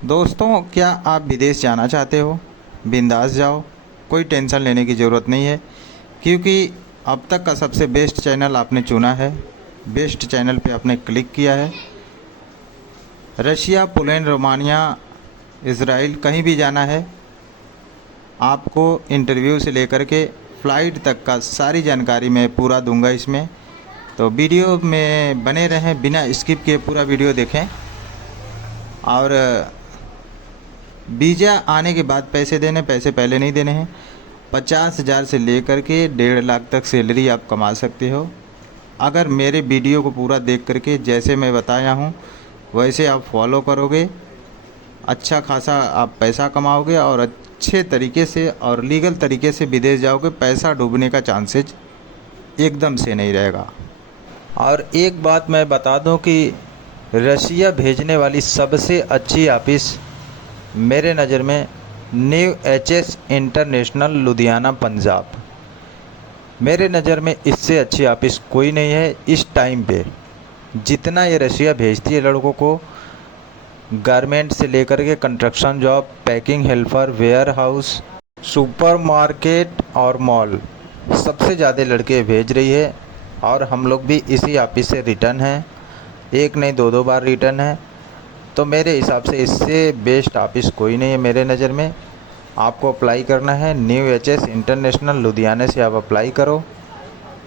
दोस्तों, क्या आप विदेश जाना चाहते हो? बिंदास जाओ, कोई टेंशन लेने की ज़रूरत नहीं है, क्योंकि अब तक का सबसे बेस्ट चैनल आपने चुना है। बेस्ट चैनल पे आपने क्लिक किया है। रशिया, पोलैंड, रोमानिया, इज़राइल कहीं भी जाना है, आपको इंटरव्यू से लेकर के फ़्लाइट तक का सारी जानकारी मैं पूरा दूंगा इसमें। तो वीडियो में बने रहें, बिना स्किप किए पूरा वीडियो देखें। और वीज़ा आने के बाद पैसे देने, पैसे पहले नहीं देने हैं। 50,000 से लेकर के 1.5 लाख तक सैलरी आप कमा सकते हो, अगर मेरे वीडियो को पूरा देख करके जैसे मैं बताया हूँ वैसे आप फॉलो करोगे। अच्छा खासा आप पैसा कमाओगे और अच्छे तरीके से और लीगल तरीके से विदेश जाओगे। पैसा डूबने का चांसेस एकदम से नहीं रहेगा। और एक बात मैं बता दूं कि रशिया भेजने वाली सबसे अच्छी ऑफिस मेरे नज़र में new HS international Ludhiana Punjab. मेरे नज़र में इससे अच्छी ऑफिस कोई नहीं है इस टाइम पे। जितना ये रशिया भेजती है लड़कों को, गारमेंट से लेकर के construction job, packing helper, warehouse, supermarket और मॉल, सबसे ज़्यादा लड़के भेज रही है। और हम लोग भी इसी ऑफिस से रिटर्न हैं, एक नहीं दो दो बार रिटर्न है। तो मेरे हिसाब से इससे बेस्ट ऑफिस कोई नहीं है मेरे नज़र में। आपको अप्लाई करना है न्यू एचएस इंटरनेशनल लुधियाना से आप अप्लाई करो।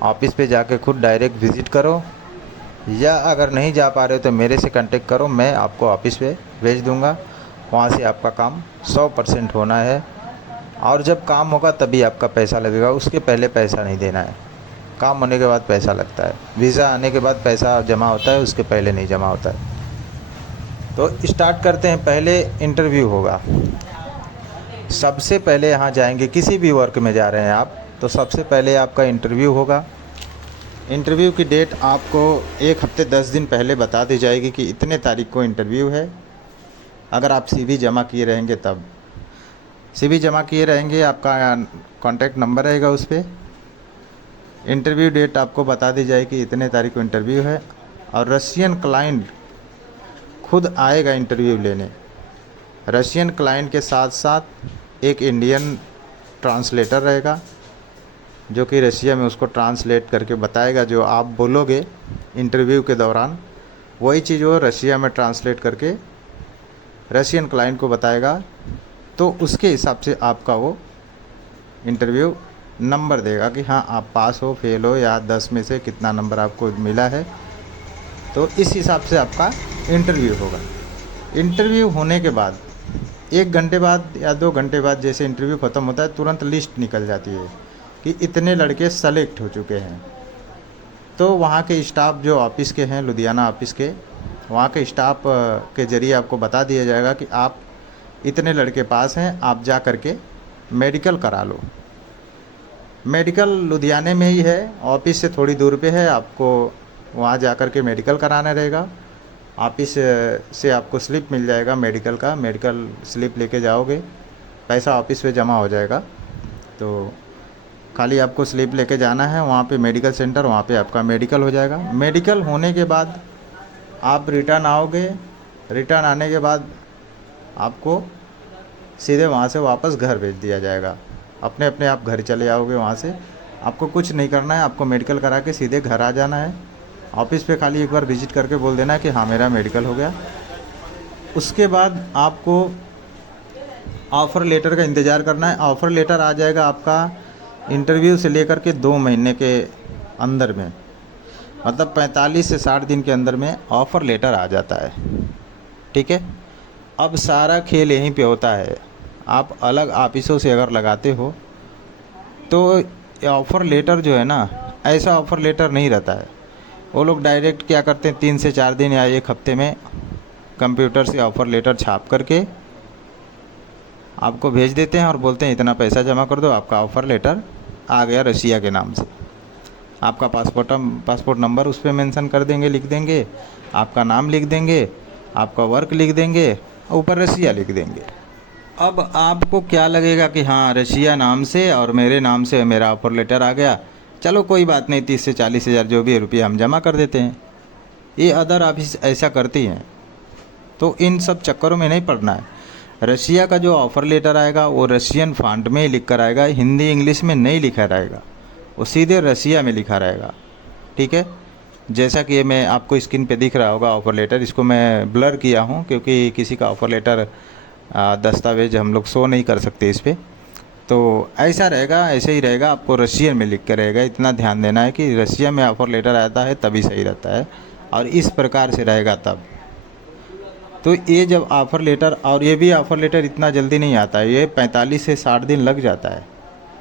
ऑफिस पे जाके खुद डायरेक्ट विज़िट करो, या अगर नहीं जा पा रहे हो तो मेरे से कांटेक्ट करो, मैं आपको ऑफिस पे भेज दूंगा। वहाँ से आपका काम 100% होना है। और जब काम होगा तभी आपका पैसा लगेगा, उसके पहले पैसा नहीं देना है। काम होने के बाद पैसा लगता है, वीज़ा आने के बाद पैसा जमा होता है, उसके पहले नहीं जमा होता है। तो स्टार्ट करते हैं। पहले इंटरव्यू होगा। सबसे पहले यहाँ जाएंगे, किसी भी वर्क में जा रहे हैं आप तो सबसे पहले आपका इंटरव्यू होगा। इंटरव्यू की डेट आपको 1 हफ्ते 10 दिन पहले बता दी जाएगी कि इतने तारीख को इंटरव्यू है। अगर आप सीवी जमा किए रहेंगे तब सीवी जमा किए रहेंगे, आपका कॉन्टैक्ट नंबर रहेगा उस पर। इंटरव्यू डेट आपको बता दी जाएगी इतने तारीख को इंटरव्यू है। और रशियन क्लाइंट खुद आएगा इंटरव्यू लेने। रशियन क्लाइंट के साथ साथ एक इंडियन ट्रांसलेटर रहेगा, जो कि रशिया में उसको ट्रांसलेट करके बताएगा। जो आप बोलोगे इंटरव्यू के दौरान, वही चीज़ वो रशिया में ट्रांसलेट करके रशियन क्लाइंट को बताएगा। तो उसके हिसाब से आपका वो इंटरव्यू नंबर देगा कि हाँ आप पास हो, फेल हो, या 10 में से कितना नंबर आपको मिला है। तो इस हिसाब से आपका इंटरव्यू होगा। इंटरव्यू होने के बाद 1 घंटे बाद या 2 घंटे बाद जैसे इंटरव्यू ख़त्म होता है, तुरंत लिस्ट निकल जाती है कि इतने लड़के सेलेक्ट हो चुके हैं। तो वहाँ के स्टाफ जो ऑफिस के हैं, लुधियाना ऑफिस के, वहाँ के स्टाफ के ज़रिए आपको बता दिया जाएगा कि आप इतने लड़के पास हैं, आप जा कर के मेडिकल करा लो। मेडिकल लुधियाने में ही है, ऑफिस से थोड़ी दूर पे है। आपको वहाँ जा कर के मेडिकल कराना रहेगा। ऑफिस से आपको स्लिप मिल जाएगा मेडिकल का, मेडिकल स्लिप लेके जाओगे, पैसा ऑफिस पे जमा हो जाएगा। तो खाली आपको स्लिप लेके जाना है वहाँ पे मेडिकल सेंटर, वहाँ पे आपका मेडिकल हो जाएगा। मेडिकल होने के बाद आप रिटर्न आओगे। रिटर्न आने के बाद आपको सीधे वहाँ से वापस घर भेज दिया जाएगा। अपने अपने आप घर चले आओगे वहाँ से। आपको कुछ नहीं करना है, आपको मेडिकल करा के सीधे घर आ जाना है। ऑफिस पे खाली एक बार विज़िट करके बोल देना है कि हाँ मेरा मेडिकल हो गया। उसके बाद आपको ऑफ़र लेटर का इंतज़ार करना है। ऑफ़र लेटर आ जाएगा आपका इंटरव्यू से लेकर के 2 महीने के अंदर में, मतलब 45 से 60 दिन के अंदर में ऑफ़र लेटर आ जाता है। ठीक है। अब सारा खेल यहीं पे होता है। आप अलग ऑफिसों से अगर लगाते हो तो ऑफ़र लेटर जो है ना, ऐसा ऑफ़र लेटर नहीं रहता है। वो लोग डायरेक्ट क्या करते हैं, 3 से 4 दिन या 1 हफ्ते में कंप्यूटर से ऑफ़र लेटर छाप करके आपको भेज देते हैं और बोलते हैं इतना पैसा जमा कर दो, आपका ऑफ़र लेटर आ गया रशिया के नाम से। आपका पासपोर्ट नंबर उस पर मेंशन कर देंगे, लिख देंगे, आपका नाम लिख देंगे, आपका वर्क लिख देंगे, ऊपर रशिया लिख देंगे। अब आपको क्या लगेगा कि हाँ रशिया नाम से और मेरे नाम से मेरा ऑफ़र लेटर आ गया, चलो कोई बात नहीं, 30 से 40 हज़ार जो भी रुपये हम जमा कर देते हैं। ये अदर ऑफिस ऐसा करती हैं। तो इन सब चक्करों में नहीं पड़ना है। रशिया का जो ऑफ़र लेटर आएगा वो रशियन फॉन्ट में ही लिख कर आएगा, हिंदी इंग्लिश में नहीं लिखा रहेगा, वो सीधे रशिया में लिखा रहेगा। ठीक है, जैसा कि ये मैं आपको स्क्रीन पे दिख रहा होगा ऑफ़र लेटर, इसको मैं ब्लर किया हूँ क्योंकि किसी का ऑफ़र लेटर दस्तावेज हम लोग शो नहीं कर सकते इस पर। तो ऐसा रहेगा, ऐसे ही रहेगा, आपको रशियन में लिख कर रहेगा। इतना ध्यान देना है कि रशिया में ऑफ़र लेटर आता है तभी सही रहता है, और इस प्रकार से रहेगा तब। तो ये जब ऑफ़र लेटर, और ये भी ऑफ़र लेटर इतना जल्दी नहीं आता है, ये 45 से 60 दिन लग जाता है।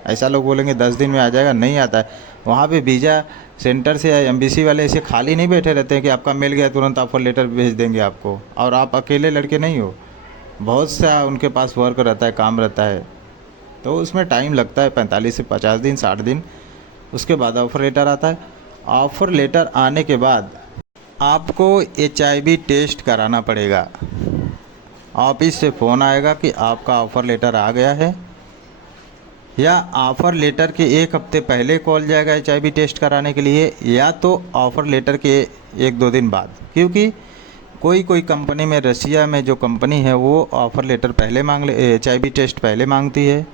ऐसा लोग बोलेंगे 10 दिन में आ जाएगा, नहीं आता है। वहाँ पे वीज़ा सेंटर से या एम्बेसी वाले ऐसे खाली नहीं बैठे रहते हैं कि आपका मिल गया तुरंत ऑफ़र लेटर भेज देंगे आपको, और आप अकेले लड़के नहीं हो, बहुत सा उनके पास वर्क रहता है, काम रहता है, तो उसमें टाइम लगता है 45 से 50 दिन 60 दिन। उसके बाद ऑफ़र लेटर आता है। ऑफ़र लेटर आने के बाद आपको HIV टेस्ट कराना पड़ेगा। ऑफिस से फ़ोन आएगा कि आपका ऑफ़र लेटर आ गया है, या ऑफ़र लेटर के एक हफ्ते पहले कॉल जाएगा HIV टेस्ट कराने के लिए, या तो ऑफ़र लेटर के 1-2 दिन बाद। क्योंकि कोई कोई कंपनी में, रशिया में जो कंपनी है वो ऑफ़र लेटर पहले मांग ले, HIV टेस्ट पहले मांगती है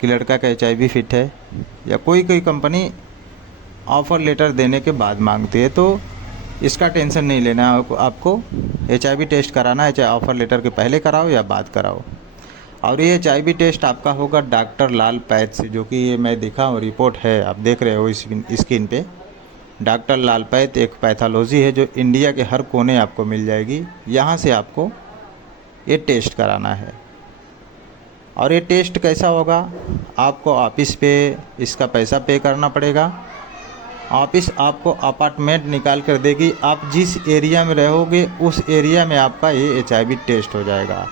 कि लड़का का HIV फिट है, या कोई कोई कंपनी ऑफ़र लेटर देने के बाद मांगती है। तो इसका टेंशन नहीं लेना है आपको। HIV टेस्ट कराना है, चाहे ऑफ़र लेटर के पहले कराओ या बाद कराओ। और ये HIV टेस्ट आपका होगा डॉक्टर लाल पैथ से, जो कि ये मैं दिखा हूँ, रिपोर्ट है, आप देख रहे हो स्क्रीन पे। डॉक्टर लाल पैथ एक पैथोलॉजी है जो इंडिया के हर कोने आपको मिल जाएगी। यहाँ से आपको ये टेस्ट कराना है। और ये टेस्ट कैसा होगा, आपको ऑफिस पे इसका पैसा पे करना पड़ेगा। ऑफिस आपको अपार्टमेंट निकाल कर देगी, आप जिस एरिया में रहोगे उस एरिया में आपका ये HIV टेस्ट हो जाएगा।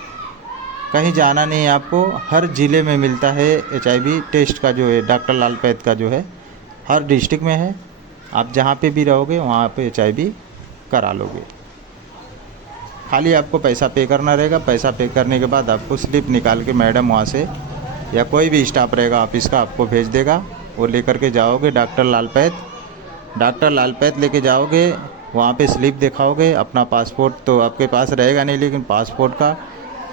कहीं जाना नहीं है आपको, हर ज़िले में मिलता है HIV टेस्ट का जो है, डॉक्टर लाल पैथ का जो है हर डिस्ट्रिक्ट में है। आप जहाँ पे भी रहोगे वहाँ पे HIV करा लोगे। खाली आपको पैसा पे करना रहेगा। पैसा पे करने के बाद आपको स्लिप निकाल के मैडम वहाँ से, या कोई भी स्टाफ रहेगा ऑफिस का, आपको भेज देगा। वो लेकर के जाओगे डॉक्टर लाल पैथ लेके जाओगे, वहाँ पे स्लिप दिखाओगे। अपना पासपोर्ट तो आपके पास रहेगा नहीं, लेकिन पासपोर्ट का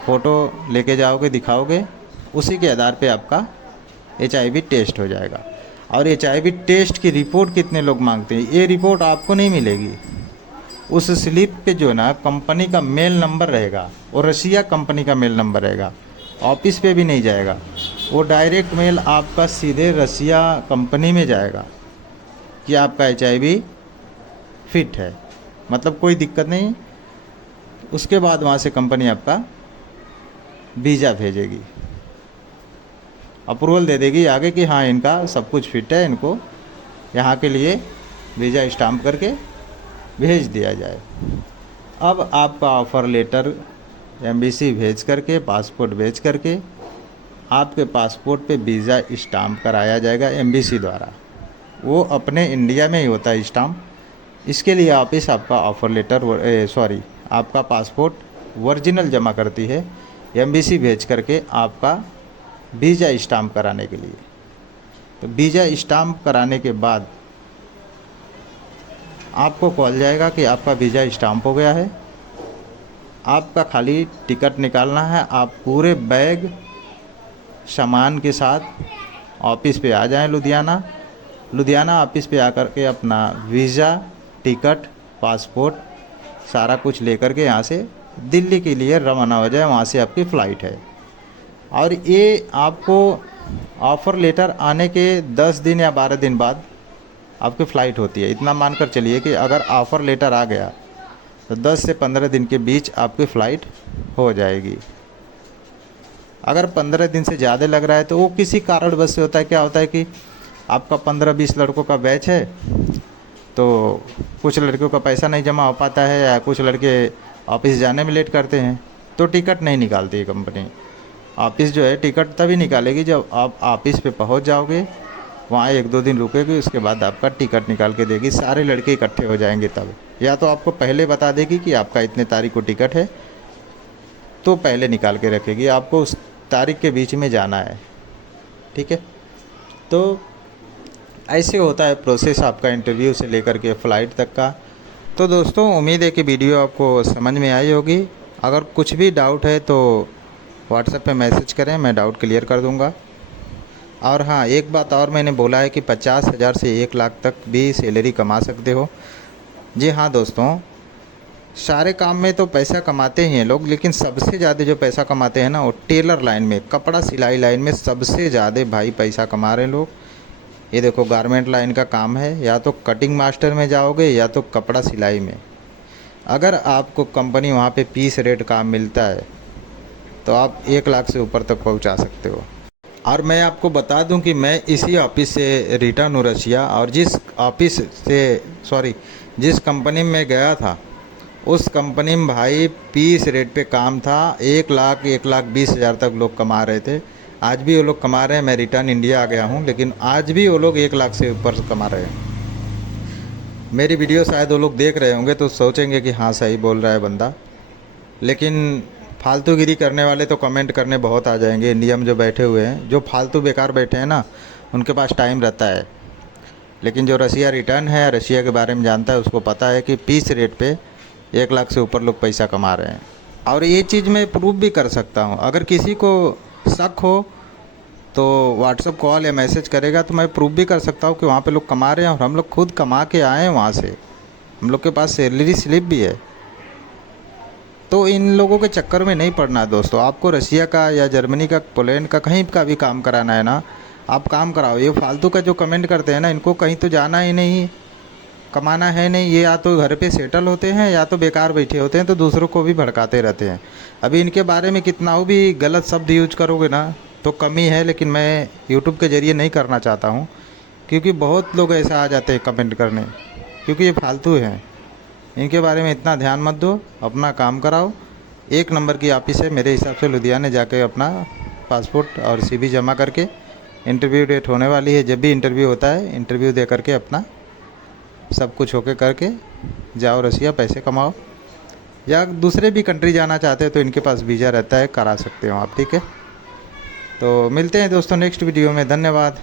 फ़ोटो लेके जाओगे, दिखाओगे। उसी के आधार पे आपका HIV टेस्ट हो जाएगा। और HIV टेस्ट की रिपोर्ट कितने लोग मांगते हैं, ये रिपोर्ट आपको नहीं मिलेगी। उस स्लिप पे जो है ना कंपनी का मेल नंबर रहेगा, और रशिया कंपनी का मेल नंबर रहेगा, ऑफिस पे भी नहीं जाएगा। वो डायरेक्ट मेल आपका सीधे रशिया कंपनी में जाएगा कि आपका HIV फिट है, मतलब कोई दिक्कत नहीं। उसके बाद वहाँ से कंपनी आपका वीज़ा भेजेगी, अप्रूवल दे देगी आगे कि हाँ इनका सब कुछ फिट है, इनको यहाँ के लिए वीज़ा स्टाम्प करके भेज दिया जाए। अब आपका ऑफ़र लेटर एम्बेसी भेज करके, पासपोर्ट भेज करके, आपके पासपोर्ट पे वीज़ा स्टाम्प कराया जाएगा एम्बेसी द्वारा। वो अपने इंडिया में ही होता है स्टाम्प। इसके लिए ऑफिस आपका ऑफ़र लेटर आपका पासपोर्ट ओरिजिनल जमा करती है एम्बेसी भेज करके आपका वीज़ा स्टाम्प कराने के लिए। तो वीज़ा स्टाम्प कराने के बाद आपको कॉल जाएगा कि आपका वीज़ा स्टाम्प हो गया है। आपका खाली टिकट निकालना है। आप पूरे बैग सामान के साथ ऑफिस पे आ जाएं लुधियाना ऑफिस पे आकर के अपना वीज़ा, टिकट, पासपोर्ट सारा कुछ लेकर के यहाँ से दिल्ली के लिए रवाना हो जाए। वहाँ से आपकी फ़्लाइट है। और ये आपको ऑफ़र लेटर आने के 10 दिन या 12 दिन बाद आपकी फ़्लाइट होती है। इतना मानकर चलिए कि अगर ऑफ़र लेटर आ गया तो 10 से 15 दिन के बीच आपकी फ़्लाइट हो जाएगी। अगर 15 दिन से ज़्यादा लग रहा है तो वो किसी कारणवश से होता है। क्या होता है कि आपका 15-20 लड़कों का बैच है, तो कुछ लड़कियों का पैसा नहीं जमा हो पाता है, या कुछ लड़के ऑफिस जाने में लेट करते हैं, तो टिकट नहीं निकालती है कंपनी। ऑफिस जो है टिकट तभी निकालेगी जब आप ऑफिस पे पहुंच जाओगे, वहाँ 1-2 दिन रुकेगी, उसके बाद आपका टिकट निकाल के देगी। सारे लड़के इकट्ठे हो जाएंगे तब, या तो आपको पहले बता देगी कि आपका इतने तारीख को टिकट है, तो पहले निकाल के रखेगी। आपको उस तारीख के बीच में जाना है, ठीक है। तो ऐसे होता है प्रोसेस आपका इंटरव्यू से लेकर के फ़्लाइट तक का। तो दोस्तों उम्मीद है कि वीडियो आपको समझ में आई होगी। अगर कुछ भी डाउट है तो व्हाट्सएप पे मैसेज करें, मैं डाउट क्लियर कर दूंगा। और हाँ, एक बात और मैंने बोला है कि 50,000 से 1 लाख तक भी सैलरी कमा सकते हो। जी हाँ दोस्तों, सारे काम में तो पैसा कमाते ही हैं लोग, लेकिन सबसे ज़्यादा जो पैसा कमाते हैं ना, वो टेलर लाइन में, कपड़ा सिलाई लाइन में सबसे ज़्यादा भाई पैसा कमा रहे हैं लोग। ये देखो, गारमेंट लाइन का काम है, या तो कटिंग मास्टर में जाओगे या तो कपड़ा सिलाई में। अगर आपको कंपनी वहाँ पे पीस रेट काम मिलता है तो आप 1 लाख से ऊपर तक पहुँचा सकते हो। और मैं आपको बता दूं कि मैं इसी ऑफिस से रिटर्न हूँ रशिया, और जिस कंपनी में मैं गया था उस कंपनी में भाई पीस रेट पे काम था। 1,20,000 तक लोग कमा रहे थे। आज भी वो लोग कमा रहे हैं। मैं रिटर्न इंडिया आ गया हूँ, लेकिन आज भी वो लोग 1 लाख से ऊपर कमा रहे हैं। मेरी वीडियो शायद वो लोग देख रहे होंगे तो सोचेंगे कि हाँ सही बोल रहा है बंदा, लेकिन फालतूगिरी करने वाले तो कमेंट करने बहुत आ जाएंगे। इंडिया में जो बैठे हुए हैं, जो फालतू बेकार बैठे हैं ना, उनके पास टाइम रहता है। लेकिन जो रशिया रिटर्न है, रशिया के बारे में जानता है, उसको पता है कि पीस रेट पे 1 लाख से ऊपर लोग पैसा कमा रहे हैं। और ये चीज़ मैं प्रूव भी कर सकता हूँ। अगर किसी को शक हो तो व्हाट्सअप कॉल या मैसेज करेगा तो मैं प्रूव भी कर सकता हूँ कि वहाँ पे लोग कमा रहे हैं, और हम लोग खुद कमा के आए हैं वहाँ से। हम लोग के पास सैलरी स्लिप भी है। तो इन लोगों के चक्कर में नहीं पड़ना है दोस्तों। आपको रशिया का या जर्मनी का, पोलैंड का, कहीं का भी काम कराना है ना, आप काम कराओ। ये फालतू का जो कमेंट करते हैं ना, इनको कहीं तो जाना ही नहीं, कमाना है नहीं। ये या तो घर पे सेटल होते हैं या तो बेकार बैठे होते हैं, तो दूसरों को भी भड़काते रहते हैं। अभी इनके बारे में कितना भी गलत शब्द यूज करोगे ना तो कमी है, लेकिन मैं यूट्यूब के ज़रिए नहीं करना चाहता हूँ, क्योंकि बहुत लोग ऐसा आ जाते हैं कमेंट करने, क्योंकि ये फालतू हैं। इनके बारे में इतना ध्यान मत दो, अपना काम कराओ। 1 नंबर की ऑफिस है मेरे हिसाब से। लुधियाना जाके अपना पासपोर्ट और CV जमा करके, इंटरव्यू डेट होने वाली है, जब भी इंटरव्यू होता है इंटरव्यू दे करके अपना सब कुछ होके करके जाओ रशिया, पैसे कमाओ। या दूसरे भी कंट्री जाना चाहते हो तो इनके पास वीज़ा रहता है, करा सकते हो आप, ठीक है। तो मिलते हैं दोस्तों नेक्स्ट वीडियो में। धन्यवाद।